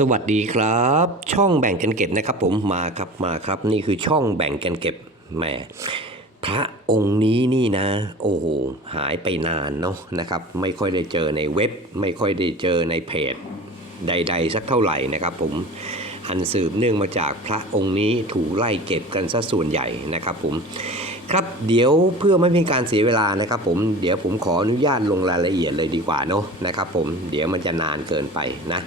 สวัสดีครับ ช่องแบ่งกันเก็บนะครับ ผมมาครับมาครับ นี่คือช่องแบ่งกันเก็บแหมพระองค์นี้นี่นะ โอ้โหหายไปนานเนาะนะครับ ไม่ค่อยได้เจอในเว็บ ไม่ค่อยได้เจอในเพจ ใด ๆ สักเท่าไหร่นะครับ ผมอันสืบเนื่องมาจากพระองค์นี้ถูกไล่เก็บกันซะส่วนใหญ่นะครับ ผมครับเดี๋ยวเพื่อไม่เป็นการเสียเวลานะครับ ผมเดี๋ยวผมขออนุญาตลงรายละเอียดเลยดีกว่าเนาะนะครับ ผมเดี๋ยวมันจะนานเกินไปนะ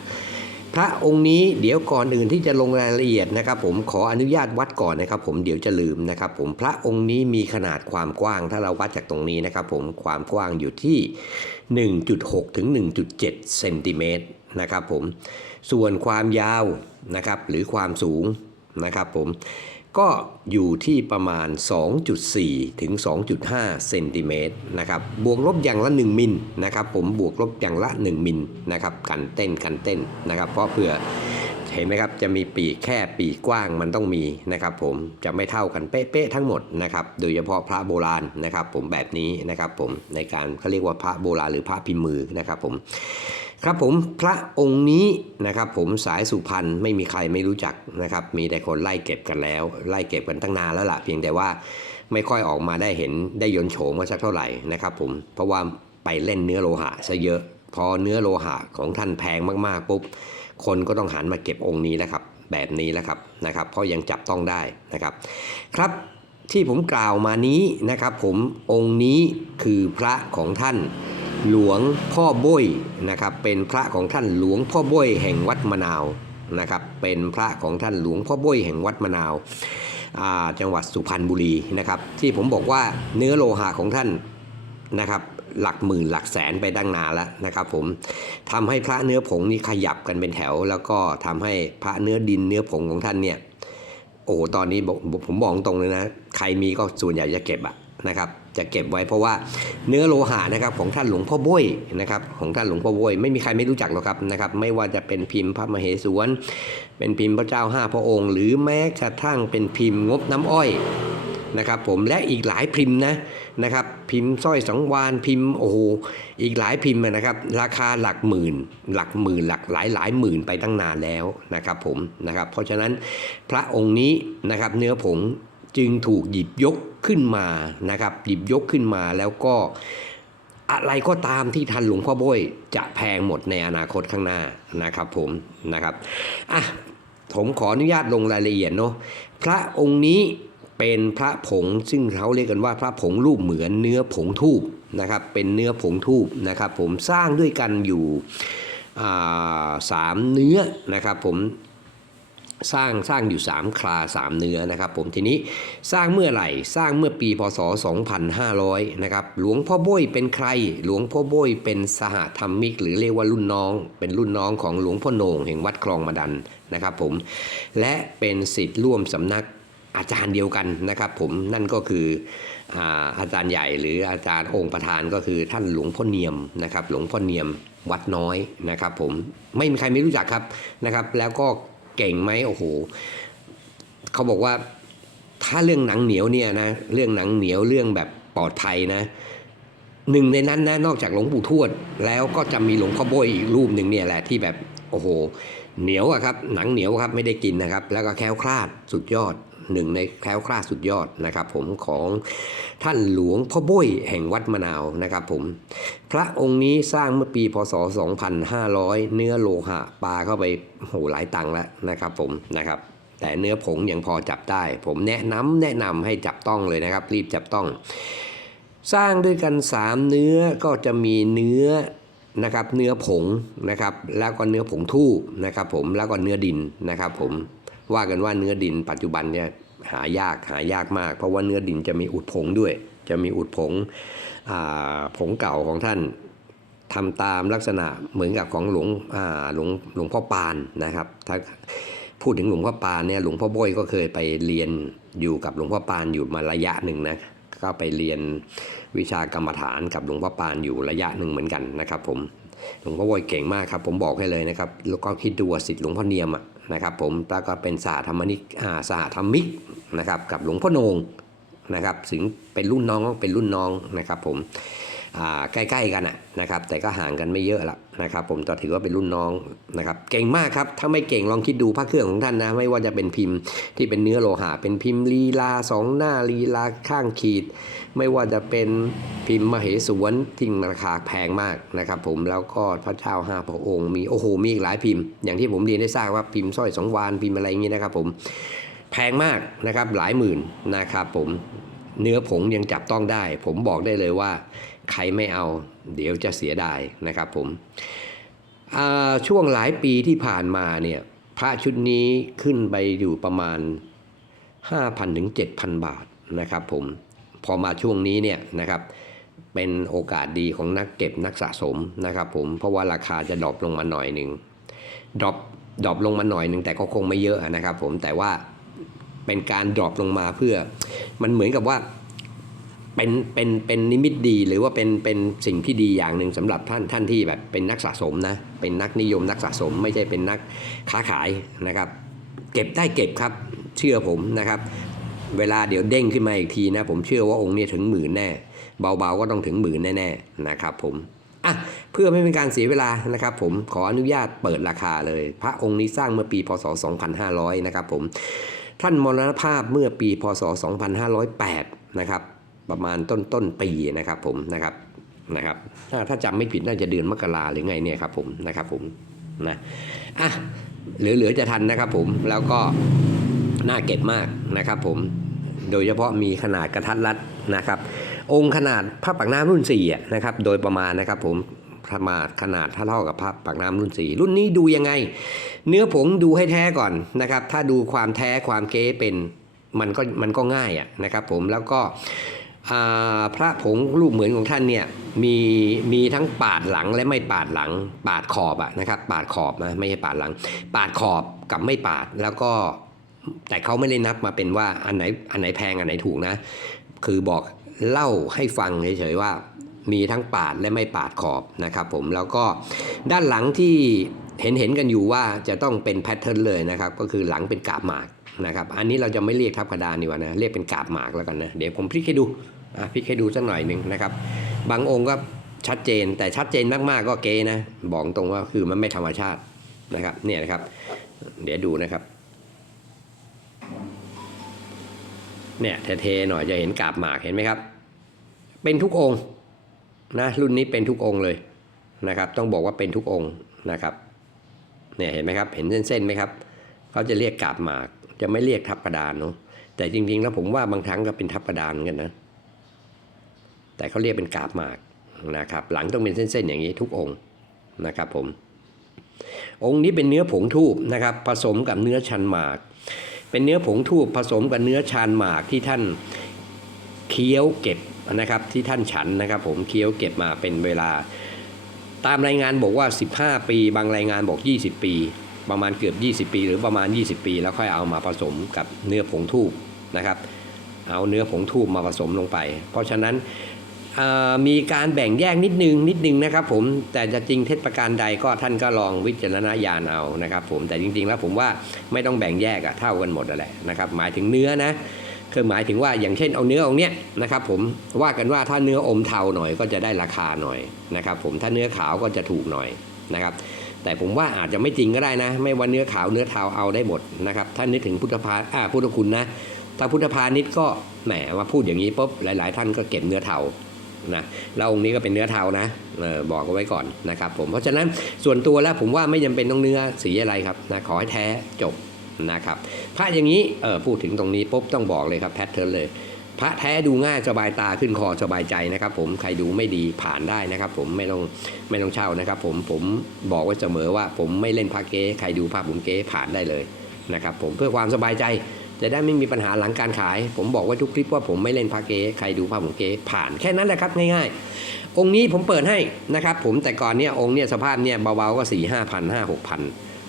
พระองค์นี้เดี๋ยวก่อนอื่นที่จะลงรายละเอียดนะครับ ผมขออนุญาตวัดก่อนนะครับ ผมเดี๋ยวจะลืมนะครับ ผมพระองค์นี้มีขนาดความกว้าง ถ้าเราวัดจากตรงนี้นะครับ ผมความกว้างอยู่ที่ 1.6 ถึง 1.7เซนติเมตรนะครับ ผมส่วนความยาวนะครับ หรือความสูงนะครับ ผม ก็อยู่ที่ประมาณ 2.4 ถึง 2.5 เซนติเมตรนะครับบวกลบอย่างละ 1 มิลนะครับผมบวกลบอย่างละ 1 มิลนะครับกันเต้นกันเต้นนะครับเพราะเผื่อเห็นไหมครับจะมีปีกแค่ปีกกว้างมันต้องมีนะครับผมจะไม่เท่ากันเป๊ะๆทั้งหมดนะครับโดยเฉพาะพระโบราณนะครับผมแบบนี้นะครับผมในการเขาเรียกว่าพระโบราณหรือพระพิมพ์มือนะครับผม ครับผมพระองค์นี้นะครับผมสายสุพรรณไม่มีใครไม่รู้จักนะครับมีแต่คนไล่เก็บกันแล้ว ไล่เก็บกันตั้งนานแล้วล่ะเพียงแต่ว่าไม่ค่อยออกมาได้เห็นได้ยนโฉมมาสักเท่าไหร่นะครับผมเพราะว่าไปเล่นเนื้อโลหะซะเยอะ พอเนื้อโลหะของท่านแพงมากๆปุ๊บคนก็ต้องหันมาเก็บองค์นี้แล้วครับแบบนี้แล้วครับนะครับ เพราะยังจับต้องได้นะครับ ครับที่ผมกล่าวมานี้นะครับ ผมองค์นี้คือพระของท่าน หลวงพ่อบ้ยนะครับเป็นพระของท่านหลวงพ่อบ้ยแห่งวัดมะนาวนะครับเป็นพระของท่านหลวงพ่อบ้ยแห่งวัดมะนาวาจังหวัดสุพรรณบุรีนะครับที่ผมบอกว่าเนื้อโลหะของท่านนะครับหลักหมื่นหลักแสนไปดั้งนานแล้วนะครับผมทำให้พระเนื้อผงนี่ขยับกันเป็นแถว แล้วก็ทำให้พระเนื้อดินเนื้อผงของท่านเนี่ยโอ้ตอนนี้ผมบอกตรงเลยนะ ใครมีก็ส่วนใหญ่จะเก็บอะนะครับ จะเก็บไว้เพราะว่าเนื้อโลหะนะครับของท่านหลวงพ่อบ้ยนะครับของท่านหลวงพ่อบ้ยไม่มีใครไม่รู้จักหรอกครับนะครับไม่ว่าจะเป็นพิมพ์พระมเหสวน เป็นพิมพ์พระเจ้าห้าพระองค์ หรือแม้กระทั่งเป็นพิมพ์งบน้ำอ้อยนะครับผมและอีกหลายพิมพ์นะนะครับพิมพ์สร้อยสังวานพิมพ์โอ้โหอีกหลายพิมพ์นะครับราคาหลักหมื่น หลักหมื่นหลักหลายหลายหมื่นไปตั้งนานแล้วนะครับผมนะครับเพราะฉะนั้นพระองค์นี้นะครับเนื้อผง จึงถูกหยิบยกขึ้นมานะครับ หยิบยกขึ้นมาแล้วก็อะไรก็ตามที่ทันหลวงพ่อโบยจะแพงหมดในอนาคตข้างหน้านะครับผมนะครับอะผมขออนุญาตลงรายละเอียดเนาะพระองค์นี้เป็นพระผงซึ่งเขาเรียกกันว่าพระผงรูปเหมือนเนื้อผงทูบนะครับ เป็นเนื้อผงทูบนะครับ ผมสร้างด้วยกันอยู่สามเนื้อนะครับ ผม สร้างสร้างอยู่ 3 คลา 3 เนื้อนะครับผมทีนี้สร้างเมื่อไหร่สร้างเมื่อปีพศ 2500 นะครับหลวงพ่อโบ้ยเป็นใคร หลวงพ่อโบ้ยเป็นสหธรรมิก หรือเรียกว่ารุ่นน้อง เป็นรุ่นน้องของหลวงพ่อโหน่งแห่งวัดคลองมาดันนะครับผมและเป็นสิทธิ์ร่วมสำนักอาจารย์เดียวกันนะครับผมนั่นก็คืออาอาจารย์ใหญ่หรืออาจารย์องค์ประธานก็คือท่านหลวงพ่อเนียมนะครับหลวงพ่อเนียมวัดน้อยนะครับผมไม่มีใครไม่รู้จักครับนะครับแล้วก็ เก่งไหมโอ้โหเขาบอกว่าถ้าเรื่องหนังเหนียวเนี่ยนะเรื่องหนังเหนียวเรื่องแบบปลอดภัยนะหนึ่งในนั้นนะนอกจากหลวงปู่ทวด แล้วก็จะมีหลวงพ่อโบยอีกรูปหนึ่งเนี่ยแหละที่แบบโอ้โห เหนียวอะครับหนังเหนียวครับไม่ได้กินนะครับ แล้วก็แค้วคลาดสุดยอด หนึ่งในแคล้วคลาดสุดยอดนะครับผมของท่านหลวงพ่อโบ้ยแห่งวัดมะนาวนะครับผมพระองค์นี้สร้างเมื่อปีพศ 2500 เนื้อโลหะปลาเข้าไปโหหลายตังแล้วนะครับผมนะครับแต่เนื้อผงยังพอจับได้ ผมแนะนำแนะนำให้จับต้องเลยนะครับ รีบจับต้อง สร้างด้วยกัน 3 เนื้อก็จะมีเนื้อนะครับ เนื้อผงนะครับ แล้วก็เนื้อผงทูบนะครับ ผมแล้วก็เนื้อดินนะครับ ผมว่ากันว่าเนื้อดินปัจจุบันเนี่ย หายากหายากมาก เพราะว่าเนื้อดินจะมีอุดผงด้วย จะมีอุดผงผงเก่าของท่านทำตามลักษณะเหมือนกับของหลวงหลวงหลวงพ่อปานนะครับ ถ้าพูดถึงหลวงพ่อปานเนี่ยหลวงพ่อโบ้ยก็เคยไปเรียนอยู่กับหลวงพ่อปานอยู่มาระยะหนึ่งนะก็ไปเรียนวิชากรรมฐานกับหลวงพ่อปานอยู่ระยะหนึ่งเหมือนกันนะครับผมหลวงพ่อโบ้ยเก่งมากครับ ผมบอกให้เลยนะครับแล้วก็คิดดูว่าสิทธิ์หลวงพ่อเนียมะนะครับผมแล้วก็เป็นสหธรรมนิกอ่าสหธรรมิก นะครับกับหลวงพ่อโนงนะครับถึงเป็นรุ่นน้องเป็นรุ่นน้องนะครับผมอ่าใกล้ๆกันอะนะครับแต่ก็ห่างกันไม่เยอะละนะครับผมก็ถือว่าเป็นรุ่นน้องนะครับเก่งมากครับถ้าไม่เก่งลองคิดดูพระเครื่องของท่านนะไม่ว่าจะเป็นพิมพ์ที่เป็นเนื้อโลหะเป็นพิมพ์ลีลาสองหน้าลีลาข้างขีด ไม่ว่าจะเป็นพิมพ์มเหสวนที่ราคาแพงมากนะครับผมแล้วก็พระเจ้าห้าพระองค์มีโอ้โหมีอีกหลายพิมพ์ อย่างที่ผมเรียนได้ทราบว่าพิมพ์สร้อยสองวานพิมพ์อะไรอย่างนี้นะครับผม แพงมากนะครับหลายหมื่นนะครับผมเนื้อผงยังจับต้องได้ ผมบอกได้เลยว่าใครไม่เอา เดี๋ยวจะเสียดายนะครับผมช่วงหลายปีที่ผ่านมาเนี่ยพระชุดนี้ขึ้นไปอยู่ประมาณ 5,000ถึง7,000 บาทนะครับผมพอมาช่วงนี้เนี่ยนะครับเป็นโอกาสดีของนักเก็บนักสะสมนะครับผมเพราะว่าราคาจะดรอปลงมาหน่อยหนึ่งดรอปดรอปลงมาหน่อยหนึ่งแต่ก็คงไม่เยอะนะครับผมแต่ว่า เป็นการดรอปลงมาเพื่อ มันเหมือนกับว่าเป็นเป็นเป็นนิมิตดีหรือว่าเป็นเป็นสิ่งที่ดีอย่างหนึ่งสำหรับท่านท่านที่แบบเป็นนักสะสมนะเป็นนักนิยมนักสะสม ไม่ใช่เป็นนักค้าขายนะครับ เก็บได้เก็บครับเชื่อผมนะครับ เวลาเดี๋ยวเด้งขึ้นมาอีกทีนะ ผมเชื่อว่าองค์นี้ถึงหมื่นแน่ เบาๆก็ต้องถึงหมื่นแน่ๆนะครับ ผมอะเพื่อไม่เป็นการเสียเวลานะครับ ผมขออนุญาตเปิดราคาเลย พระองค์นี้สร้างเมื่อปีพศ 2500 นะครับผม ท่านมรณภาพเมื่อปีพศ 2508 นะครับ ประมาณต้นต้นปีนะครับผมนะครับนะครับ ถ้าถ้าจำไม่ผิดน่าจะเดือนมกราหรือไงเนี่ยครับผมนะครับผมนะอะเหลือๆจะทันนะครับผมแล้วก็น่าเก็บมากนะครับผมโดยเฉพาะมีขนาดกระทัดรัดนะครับ องค์ขนาดพระปักน้ำรุ่น4อะนะครับโดยประมาณนะครับผม ประมาณขนาดเท่ากับพระปักน้ำรุ่น 4 รุ่นนี้ดูยังไง เนื้อผงดูให้แท้ก่อนนะครับ ถ้าดูความแท้ความเก๊เป็นมันก็มันก็ง่ายอะนะครับ ผมแล้วก็พระผงรูปเหมือนของท่านเนี่ยมีมีทั้งปาดหลังและไม่ปาดหลัง ปาดขอบอะนะครับปาดขอบนะไม่ใช่ปาดหลัง ปาดขอบกับไม่ปาดแล้วก็แต่เขาไม่ได้นับมาเป็นว่าอันไหนอันไหนแพงอันไหนถูกนะ คือบอกเล่าให้ฟังเฉยๆว่า มีทั้งปาดและไม่ปาดขอบนะครับผมแล้วก็ด้านหลังที่เห็นเห็นกันอยู่ว่าจะต้องเป็นแพทเทิร์นเลยนะครับก็คือหลังเป็นกาบหมากนะครับอันนี้เราจะไม่เรียกทับกระดานดีกว่านะเรียกเป็นกาบหมากแล้วกันนะเดี๋ยวผมพลิกให้ดูอะพลิกให้ดูสักหน่อยหนึ่งนะครับบางองค์ก็ชัดเจนแต่ชัดเจนมากๆก็เกนะบอกตรงว่าคือมันไม่ธรรมชาตินะครับเนี่ยนะครับ เดี๋ยวดูนะครับเนี่ยเทๆหน่อยจะเห็นกาบหมากเห็นไหมครับ เป็นทุกองค์ นะรุ่นนี้เป็นทุกองค์เลยนะครับ ต้องบอกว่าเป็นทุกองค์นะครับเนี่ยเห็นไหมครับ เห็นเส้นๆไหมครับเขาจะเรียกกาบหมาก จะไม่เรียกทับกระดานเนาะแต่จริงๆแล้วผมว่าบางครั้งก็เป็นทับกระดานเหมือนกันนะ แต่เขาเรียกเป็นกาบหมากนะครับ หลังต้องเป็นเส้นๆอย่างนี้ทุกองค์นะครับผม องค์นี้เป็นเนื้อผงทูบนะครับ ผสมกับเนื้อชันหมาก เป็นเนื้อผงทูบผสมกับเนื้อชานหมากที่ท่านเคี้ยวเก็บ นะครับที่ท่านฉันนะครับผมเคี้ยวเก็บมาเป็นเวลา ตามรายงานบอกว่า 15 ปี บางรายงานบอก 20 ปี ประมาณเกือบ 20 ปี หรือประมาณ 20 ปี แล้วค่อยเอามาผสมกับเนื้อผงทูบนะครับ เอาเนื้อผงทูบมาผสมลงไป เพราะฉะนั้นมีการแบ่งแยกนิดนึงนิดนึงนะครับผมแต่จะจริงเท็จประการใดก็ท่านก็ลองวิจารณญาณเอานะครับผมแต่จริง ๆ แล้วผมว่าไม่ต้องแบ่งแยกอะเท่ากันหมดแหละนะครับ หมายถึงเนื้อนะ คือหมายถึงว่าอย่างเช่นเอาเนื้อองเนี้ยนะครับผมว่ากันว่าถ้าเนื้ออมเทาหน่อยก็จะได้ราคาหน่อยนะครับผมถ้าเนื้อขาวก็จะถูกหน่อยนะครับแต่ผมว่าอาจจะไม่จริงก็ได้นะ ไม่ว่าเนื้อขาวเนื้อเทาเอาได้หมดนะครับถ้านึกถึงพุทธพาอ่าพุทธคุณนะถ้าพุทธพาณิชย์ก็แหมมาพูดอย่างนี้ปุ๊บหลาย ๆ ท่านก็เก็บเนื้อเทานะแล้วองค์นี้ก็เป็นเนื้อเทานะออบอกเอาไว้ก่อนนะครับผมเพราะฉะนั้นส่วนตัวแล้วผมว่าไม่จำเป็นต้องเนื้อสีอะไรครับนะขอให้แท้จบ นะครับพระอย่างนี้เออพูดถึงตรงนี้ปุ๊บต้องบอกเลยครับแพทเทิร์นเลย พระแท้ดูง่ายสบายตาขึ้นคอสบายใจนะครับ ผมใครดูไม่ดีผ่านได้นะครับ ผมไม่ต้องไม่ต้องเช่านะครับ ผมผมบอกไว้เสมอว่าผมไม่เล่นพระเก๊ใครดูพระผมเก๊ผ่านได้เลยนะครับ ผมเพื่อความสบายใจจะได้ไม่มีปัญหาหลังการขาย ผมบอกไว้ทุกคลิปว่าผมไม่เล่นพาเก๊ใครดูภาพผมเก๊ผ่านแค่นั้นแหละครับง่ายๆ องค์นี้ผมเปิดให้นะครับ ผมแต่ก่อนเนี่ยองค์เนี่ยสภาพเนี่ยเบาๆก็สี่ห้าพันห้าหกพัน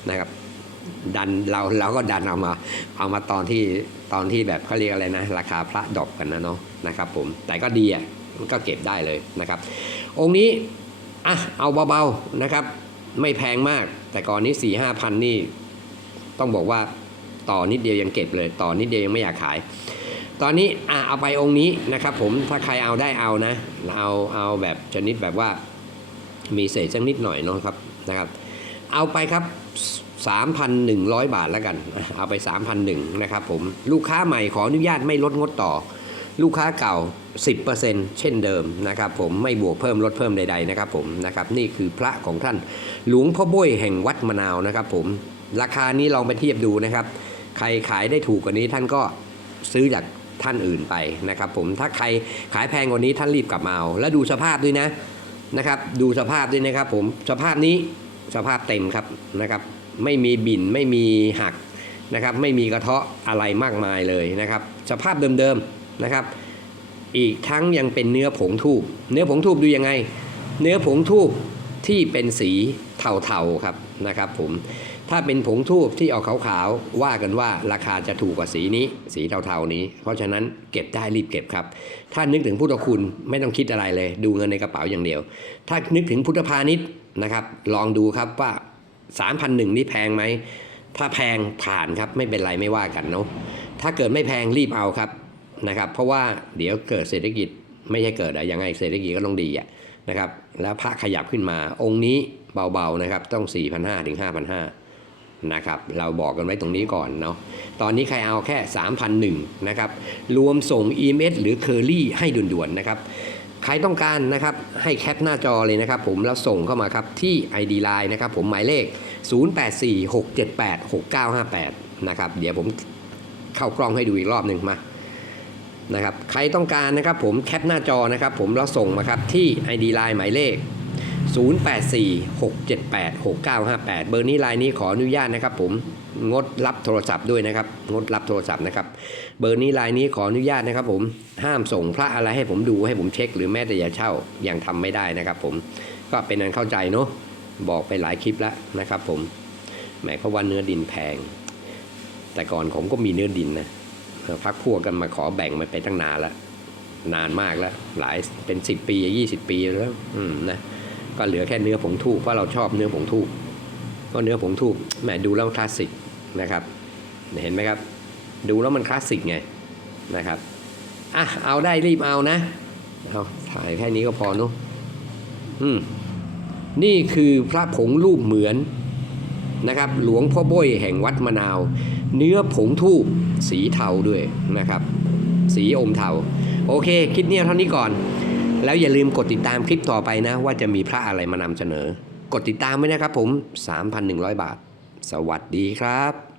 นะครับ ดันเราเราก็ดันเอามาเอามาตอนที่ตอนที่แบบเขาเรียกอะไรนะ ราคาพระดอปกันนะเนาะนะครับผมแต่ก็ดีอะก็เก็บได้เลยนะครับ องค์นี้อะเอาเบาๆนะครับ ไม่แพงมาก แต่ก่อนนี้สี่ห้าพันนี่ต้องบอกว่าต่อนิดเดียวยังเก็บเลย ต่อนิดเดียวยังไม่อยากขาย ตอนนี้อะเอาไปองค์นี้นะครับ ผมถ้าใครเอาได้เอานะ เอาเอาแบบชนิดแบบว่ามีเศษสักนิดหน่อยเนาะครับนะครับ เอาไปครับ 3,100 บาทแล้วกัน เอาไป3,100นะครับผม ลูกค้าใหม่ขออนุญาตไม่ลดงดต่อ ลูกค้าเก่า 10%เช่นเดิมนะครับผมไม่บวกเพิ่มลดเพิ่มใดๆนะครับผมนะครับนี่คือพระของท่านหลวงพ่อบ้ยแห่งวัดมะนาวนะครับผมราคานี้ลองไปเทียบดูนะครับ ใครขายได้ถูกกว่านี้ท่านก็ซื้อจากท่านอื่นไปนะครับผมถ้าใครขายแพงกว่านี้ท่านรีบกลับมาเอาแล้วดูสภาพด้วยนะนะครับ ดูสภาพด้วยนะครับผมสภาพนี้สภาพเต็มครับนะครับ ไม่มีบินไม่มีหักนะครับไม่มีกระเทาะอะไรมากมายเลยนะครับสภาพเดิมๆนะครับ อีกทั้งยังเป็นเนื้อผงทูบเนื้อผงทูบดูยังไง เนื้อผงทูบที่เป็นสีเทาๆครับนะครับผมถ้าเป็นผงทูบที่ออกขาวๆว่ากันว่าราคาจะถูกกว่าสีนี้ สีเทาๆนี้ เพราะฉะนั้นเก็บได้รีบเก็บครับ ถ้านึกถึงพุทธคุณไม่ต้องคิดอะไรเลย ดูเงินในกระเป๋าอย่างเดียว ถ้านึกถึงพุทธพาณิชย์นะครับ ลองดูครับว่า 3,001นี่แพงไหม ถ้าแพงผ่านครับไม่เป็นไรไม่ว่ากันเนาะถ้าเกิดไม่แพงรีบเอาครับนะครับ เพราะว่าเดี๋ยวเกิดเศรษฐกิจไม่ใช่เกิดอะยังไงเศรษฐกิจก็ต้องดีอะนะครับแล้วพระขยับขึ้นมาองค์นี้เบาๆนะครับต้อง 4,500ถึง5,500นะครับเราบอกกันไว้ตรงนี้ก่อนเนาะตอนนี้ใครเอาแค่ 3,001นะครับรวมส่ง EMS หรือ Curly ให้ด่วนๆนะครับ ใครต้องการนะครับให้แคปหน้าจอเลยนะครับผมแล้วส่งเข้ามาครับที่ ID Line นะครับผมหมายเลข 0846786958 นะครับเดี๋ยวผมเข้ากล้องให้ดูอีกรอบหนึ่งมานะครับใครต้องการนะครับผมแคปหน้าจอนะครับผมแล้วส่งมาครับที่ ID Line หมายเลข 0846786958 เบอร์นี้ไลน์นี้ขออนุญาตนะครับผม งดรับโทรศัพท์ด้วยนะครับ งดรับโทรศัพท์นะครับ เบอร์นี้ลน์นี้ขออนุญาตนะครับ ผมห้ามส่งพระอะไรให้ผมดูให้ผมเช็ค หรือแม้แต่อย่าเช่ายังทำไม่ได้นะครับ ผมก็เป็นอันเข้าใจเนาะบอกไปหลายคลิปแล้วนะครับ ผมหมายความว่าเนื้อดินแพง แต่ก่อนผมก็มีเนื้อดินนะพักพวกกันมาขอแบ่งมันไปตั้งนานแล้วนานมากแล้ว หลายเป็นสิบปียี่สิบปีแล้วอืมนะก็เหลือแค่เนื้อผงทูบเพราะเราชอบเนื้อผงทูบก็เนื้อผงทูบแหมดูแล้วคลาสสิก นะครับ เห็นไหมครับ ดูแล้วมันคลาสสิกไงนะครับอะเอาได้รีบเอานะเอาถ่ายแค่นี้ก็พอเนอะอืมนี่คือพระผงรูปเหมือนนะครับ หลวงพ่อบ้ยแห่งวัดมะนาว เนื้อผงทูบสีเทาด้วยนะครับ สีอมเทา โอเค คลิปนี้เอาเท่านี้ก่อน แล้วอย่าลืมกดติดตามคลิปต่อไปนะ ว่าจะมีพระอะไรมานำเสนอ กดติดตามไว้นะครับผม 3,100 บาท สวัสดีครับ